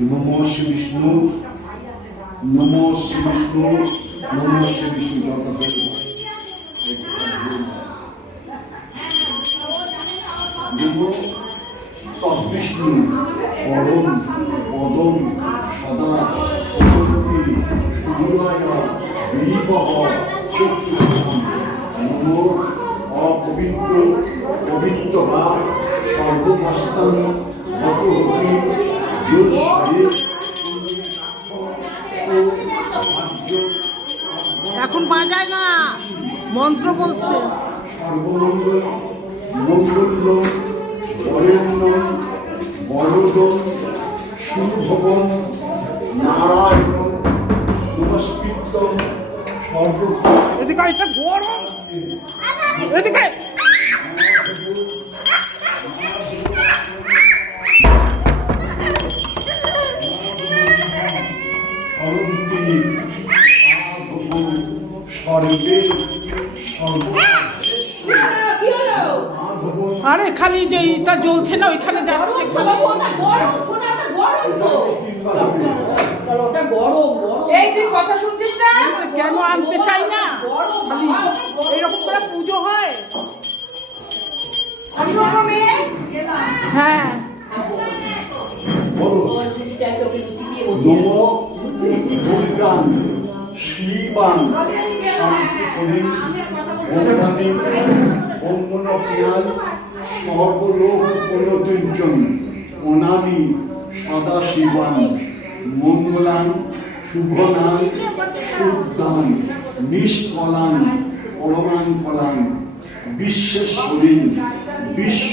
नमो श्री विष्णु नमो श्री विष्णु नमो श्री विष्णु नमो तद्विष्णु परम पदम सदा शक्ति सुगुणाय देवः चक्षुषं नमो अपवित्र पवित्रता सर्वभस्तं भगवती এখন বাজায় না, মন্ত্র বলছে। সর্বমঙ্গল মঙ্গল বরেণ্যম বরদম শুভবন নারায়ণ নমস্কৃত্যম সর্ব। এদিকে এটা গরম, এদিকে আরে খালি যে এটা জ্বলছে না ওইখানে যাচ্ছে কথা শুনছিস না কেন আনতে চাই না খালি এরকম করে পুজো হয়। হ্যাঁ দুর্গান শিবান শান্তি ভগবানী অঙ্গনপ্রিয়াল সর্বলোক পরিতঞ্জন অনামি সদা শিবান মঙ্গলান শুভনান শুদ্ধান নিষ্কলান পরমাঙ্কলান বিশ্বেশ্বরী বিশ্ব